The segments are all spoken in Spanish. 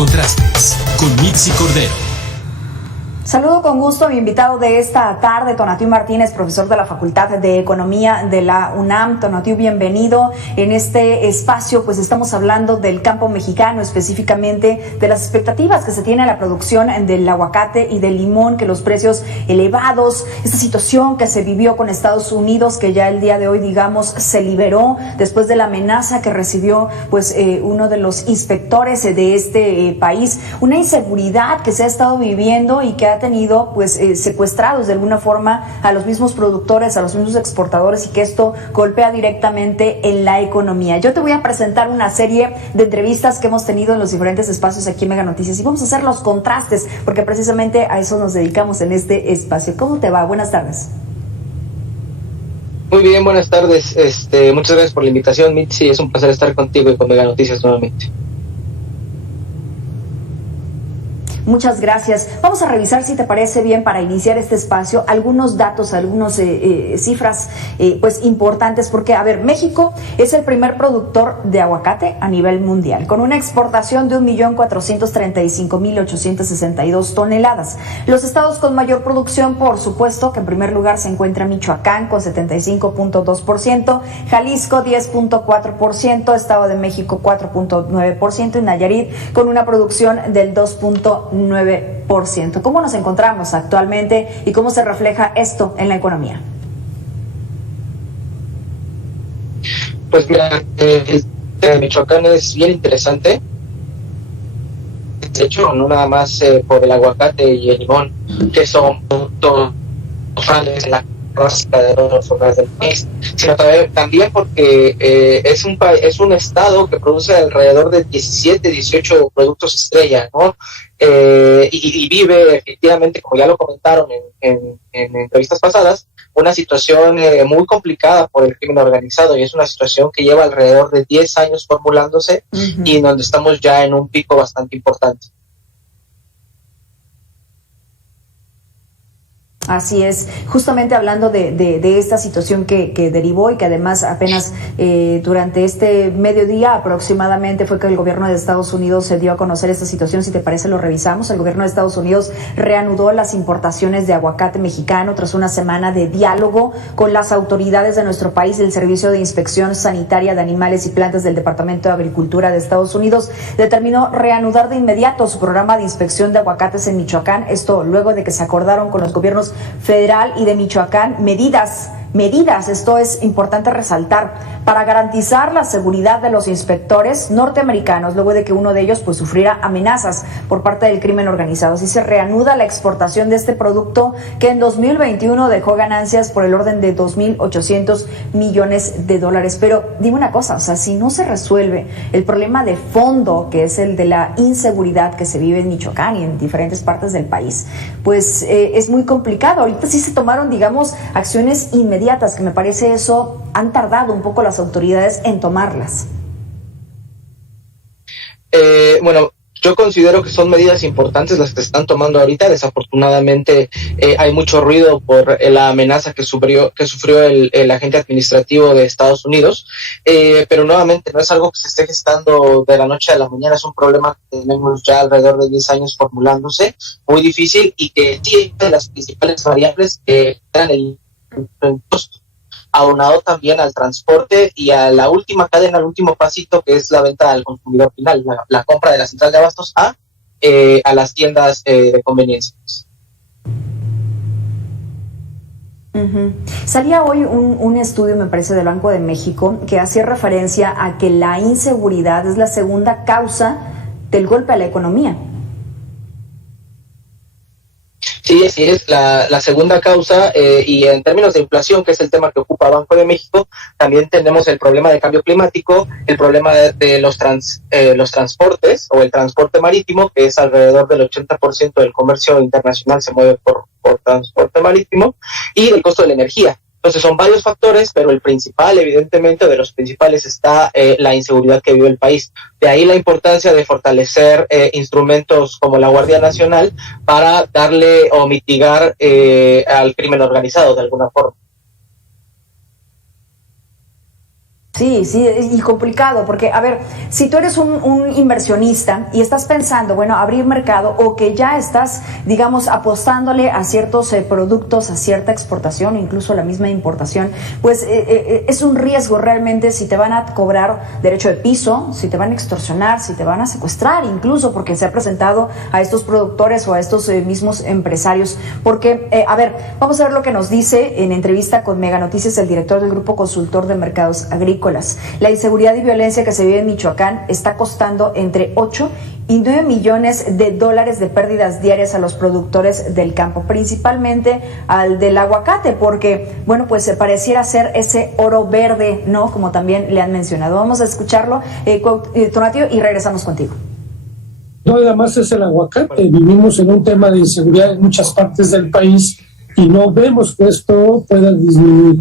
contrastes con Mitzi Cordero. Saludo con gusto a mi invitado de esta tarde, Tonatiu Martínez, profesor de la Facultad de Economía de la UNAM. Tonatiu, bienvenido. En este espacio, pues estamos hablando del campo mexicano, específicamente de las expectativas que se tiene a la producción del aguacate y del limón, que los precios elevados, esta situación que se vivió con Estados Unidos, que ya el día de hoy, digamos, se liberó después de la amenaza que recibió, pues, uno de los inspectores de este país, una inseguridad que se ha estado viviendo y que ha tenido pues secuestrados de alguna forma a los mismos productores, a los mismos exportadores, y que esto golpea directamente en la economía. Yo te voy a presentar una serie de entrevistas que hemos tenido en los diferentes espacios aquí en Mega Noticias y vamos a hacer los contrastes porque precisamente a eso nos dedicamos en este espacio. ¿Cómo te va? Buenas tardes. Muy bien, buenas tardes. Muchas gracias por la invitación, Mitzi. Es un placer estar contigo y con Mega Noticias nuevamente. Muchas gracias. Vamos a revisar, si te parece bien, para iniciar este espacio, algunos datos, algunas cifras pues importantes, porque, a ver, México es el primer productor de aguacate a nivel mundial, con una exportación de 1.435.862 toneladas. Los estados con mayor producción, por supuesto, que en primer lugar se encuentra Michoacán con 75.2%, Jalisco 10.4%, Estado de México 4.9% y Nayarit con una producción del 2.9%. ¿Cómo nos encontramos actualmente y cómo se refleja esto en la economía? Pues mira, Michoacán es bien interesante. De hecho, no nada más por el aguacate y el limón, que son productos en la básica de los hogares del país, sino también porque es un estado que produce alrededor de 18 productos estrella, ¿no? Y vive efectivamente, como ya lo comentaron en entrevistas pasadas, una situación muy complicada por el crimen organizado, y es una situación que lleva alrededor de 10 años formulándose y en donde estamos ya en un pico bastante importante. Así es, justamente hablando de esta situación que derivó y que además apenas durante este mediodía aproximadamente fue que el gobierno de Estados Unidos se dio a conocer esta situación. Si te parece, lo revisamos. El gobierno de Estados Unidos reanudó las importaciones de aguacate mexicano tras una semana de diálogo con las autoridades de nuestro país. El Servicio de Inspección Sanitaria de Animales y Plantas del Departamento de Agricultura de Estados Unidos determinó reanudar de inmediato su programa de inspección de aguacates en Michoacán. Esto luego de que se acordaron con los gobiernos federal y de Michoacán medidas, esto es importante resaltar, para garantizar la seguridad de los inspectores norteamericanos, luego de que uno de ellos pues sufriera amenazas por parte del crimen organizado. Así se reanuda la exportación de este producto, que en 2021 dejó ganancias por el orden de 2.800 millones de dólares. Pero dime una cosa, o sea, si no se resuelve el problema de fondo, que es el de la inseguridad que se vive en Michoacán y en diferentes partes del país, pues es muy complicado. Ahorita sí se tomaron, digamos, acciones inmediatas, que me parece eso han tardado un poco las autoridades en tomarlas. Bueno, yo considero que son medidas importantes las que se están tomando ahorita. Desafortunadamente hay mucho ruido por la amenaza que sufrió el agente administrativo de Estados Unidos, pero nuevamente no es algo que se esté gestando de la noche a la mañana. Es un problema que tenemos ya alrededor de 10 años formulándose, muy difícil, y que sí, de las principales variables que eran el costo, aunado también al transporte y a la última cadena, al último pasito, que es la venta al consumidor final, la compra de la central de abastos a las tiendas de conveniencia. Salía hoy un estudio, me parece, del Banco de México, que hacía referencia a que la inseguridad es la segunda causa del golpe a la economía. Sí, así es, la segunda causa, y en términos de inflación, que es el tema que ocupa Banco de México, también tenemos el problema de cambio climático, el problema de los transportes o el transporte marítimo, que es alrededor del 80% del comercio internacional se mueve por transporte marítimo, y el costo de la energía. Entonces son varios factores, pero el principal, evidentemente, de los principales está la inseguridad que vive el país. De ahí la importancia de fortalecer instrumentos como la Guardia Nacional para darle o mitigar al crimen organizado de alguna forma. Sí, sí, y complicado, porque, a ver, si tú eres un inversionista y estás pensando, bueno, abrir mercado o que ya estás, digamos, apostándole a ciertos productos, a cierta exportación, incluso la misma importación, pues es un riesgo realmente si te van a cobrar derecho de piso, si te van a extorsionar, si te van a secuestrar, incluso porque se ha presentado a estos productores o a estos mismos empresarios. Porque, a ver, vamos a ver lo que nos dice en entrevista con Mega Noticias el director del Grupo Consultor de Mercados Agrícolas. La inseguridad y violencia que se vive en Michoacán está costando entre 8 y 9 millones de dólares de pérdidas diarias a los productores del campo, principalmente al del aguacate, porque, bueno, pues pareciera ser ese oro verde, ¿no? Como también le han mencionado. Vamos a escucharlo, Tonatio, y regresamos contigo. No nada más es el aguacate, vivimos en un tema de inseguridad en muchas partes del país y no vemos que esto pueda disminuir.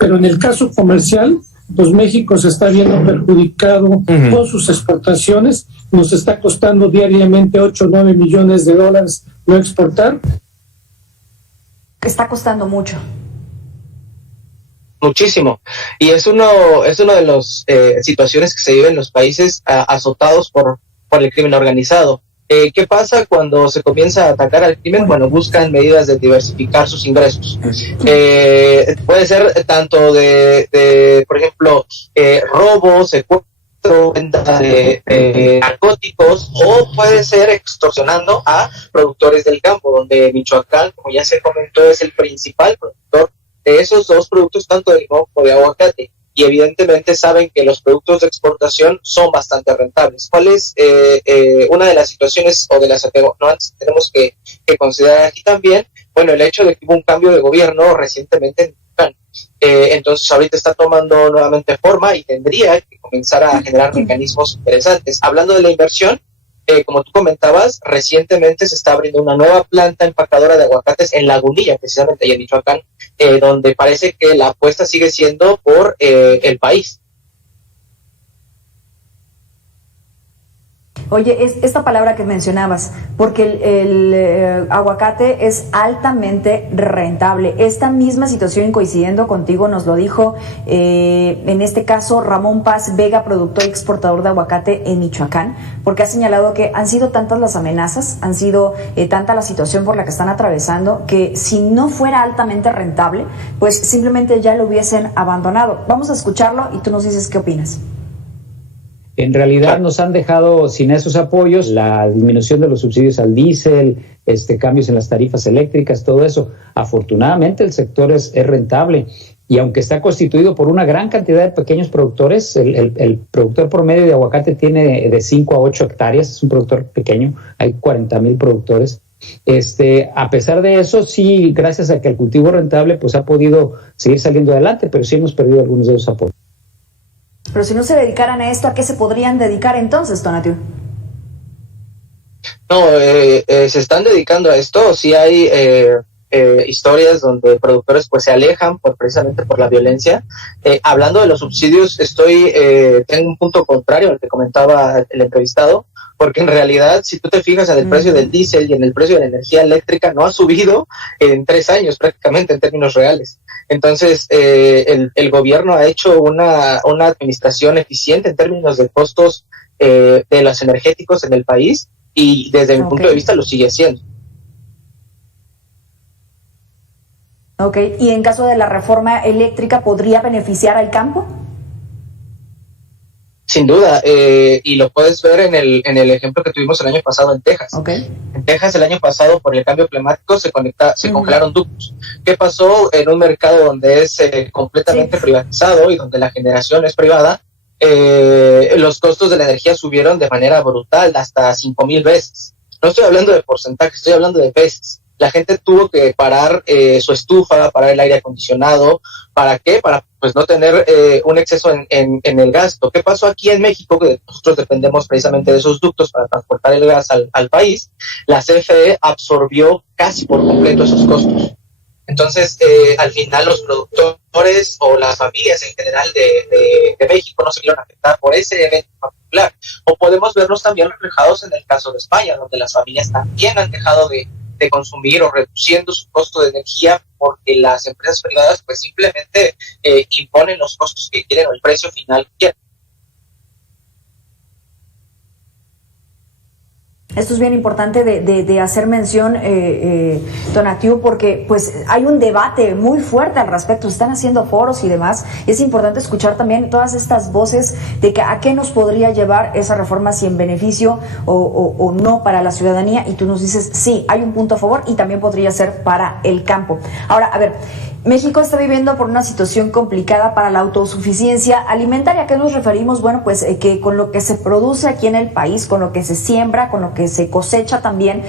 Pero en el caso comercial, pues México se está viendo perjudicado con sus exportaciones, nos está costando diariamente 8 o 9 millones de dólares no exportar. Está costando mucho. Muchísimo. Y es uno de las situaciones que se viven en los países azotados por el crimen organizado. ¿Qué pasa cuando se comienza a atacar al crimen? Bueno, buscan medidas de diversificar sus ingresos. Puede ser tanto de por ejemplo, robo, secuestro, venta de narcóticos, o puede ser extorsionando a productores del campo, donde Michoacán, como ya se comentó, es el principal productor de esos dos productos, tanto de limón como de aguacate. Y evidentemente saben que los productos de exportación son bastante rentables. ¿Cuál es una de las situaciones o de las atenuantes que tenemos que considerar aquí también? Bueno, el hecho de que hubo un cambio de gobierno recientemente en Michoacán. Entonces ahorita está tomando nuevamente forma y tendría que comenzar a generar mecanismos interesantes. Hablando de la inversión, como tú comentabas, recientemente se está abriendo una nueva planta empacadora de aguacates en Lagunilla, precisamente ahí en Michoacán, donde parece que la apuesta sigue siendo por el país. Oye, esta palabra que mencionabas, porque el aguacate es altamente rentable. Esta misma situación, coincidiendo contigo, nos lo dijo en este caso Ramón Paz Vega, productor y exportador de aguacate en Michoacán, porque ha señalado que han sido tantas las amenazas, han sido tanta la situación por la que están atravesando, que si no fuera altamente rentable, pues simplemente ya lo hubiesen abandonado. Vamos a escucharlo y tú nos dices qué opinas. En realidad nos han dejado sin esos apoyos, la disminución de los subsidios al diésel, cambios en las tarifas eléctricas, todo eso. Afortunadamente el sector es rentable y aunque está constituido por una gran cantidad de pequeños productores, el productor promedio de aguacate tiene de 5 a 8 hectáreas, es un productor pequeño, hay 40,000 productores. A pesar de eso, sí, gracias a que el cultivo es rentable, pues ha podido seguir saliendo adelante, pero sí hemos perdido algunos de esos apoyos. Pero si no se dedicaran a esto, ¿a qué se podrían dedicar entonces, Tonatio? No, se están dedicando a esto. Sí hay historias donde productores pues se alejan precisamente por la violencia. Hablando de los subsidios, tengo un punto contrario al que comentaba el entrevistado, porque en realidad, si tú te fijas en el precio del diésel y en el precio de la energía eléctrica, no ha subido en 3 años prácticamente en términos reales. Entonces, el gobierno ha hecho una administración eficiente en términos de costos de los energéticos en el país, y desde mi punto de vista lo sigue haciendo. Ok, ¿y en caso de la reforma eléctrica podría beneficiar al campo? Sin duda, y lo puedes ver en el ejemplo que tuvimos el año pasado en Texas. Okay. En Texas el año pasado, por el cambio climático, se congelaron ductos. ¿Qué pasó en un mercado donde es completamente privatizado y donde la generación es privada? Los costos de la energía subieron de manera brutal, hasta 5,000 veces. No estoy hablando de porcentaje, estoy hablando de veces. La gente tuvo que parar su estufa, parar el aire acondicionado. ¿Para qué? Para pues no tener un exceso en el gasto. ¿Qué pasó aquí en México? Que nosotros dependemos precisamente de esos ductos para transportar el gas al país. La CFE absorbió casi por completo esos costos. Entonces, al final los productores o las familias en general de México no se vieron afectadas por ese evento particular. O podemos verlos también reflejados en el caso de España, donde las familias también han dejado de de consumir o reduciendo su costo de energía, porque las empresas privadas pues simplemente imponen los costos que quieren o el precio final que quieren. Esto es bien importante de hacer mención, Tonatiuh, porque pues hay un debate muy fuerte al respecto, se están haciendo foros y demás. Es importante escuchar también todas estas voces de que a qué nos podría llevar esa reforma, si en beneficio o no para la ciudadanía, y tú nos dices, sí, hay un punto a favor y también podría ser para el campo. Ahora, a ver, México está viviendo por una situación complicada para la autosuficiencia alimentaria. ¿A qué nos referimos? Bueno, pues que con lo que se produce aquí en el país, con lo que se siembra, con lo que se cosecha también,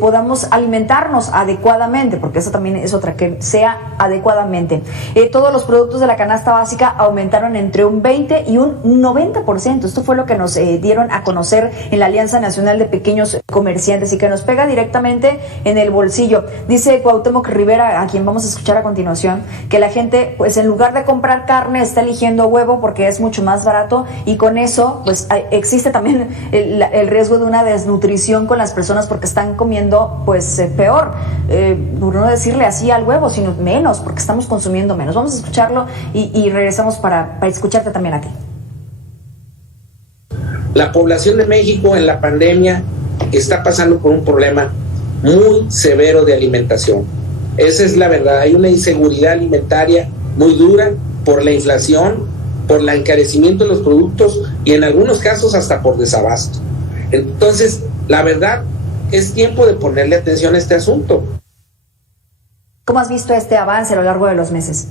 podamos alimentarnos adecuadamente, porque eso también es otra, que sea adecuadamente. Todos los productos de la canasta básica aumentaron entre un 20 y un 90%. Esto fue lo que nos dieron a conocer en la Alianza Nacional de Pequeños Comerciantes y que nos pega directamente en el bolsillo. Dice Cuauhtémoc Rivera, a quien vamos a escuchar a continuación, que la gente, pues en lugar de comprar carne, está eligiendo huevo porque es mucho más barato, y con eso pues existe también el riesgo de una desnutrición con las personas porque están comiendo pues peor, por no decirle así al huevo, sino menos, porque estamos consumiendo menos. Vamos a escucharlo y regresamos para escucharte también a ti. La población de México en la pandemia está pasando por un problema muy severo de alimentación. Esa es la verdad. Hay una inseguridad alimentaria muy dura por la inflación, por el encarecimiento de los productos y en algunos casos hasta por desabasto. Entonces, la verdad, es tiempo de ponerle atención a este asunto. ¿Cómo has visto este avance a lo largo de los meses?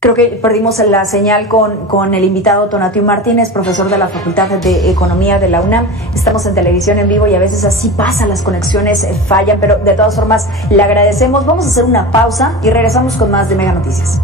Creo que perdimos la señal con el invitado Tonatiuh Martínez, profesor de la Facultad de Economía de la UNAM. Estamos en televisión en vivo y a veces así pasa, las conexiones fallan, pero de todas formas le agradecemos. Vamos a hacer una pausa y regresamos con más de Mega Noticias.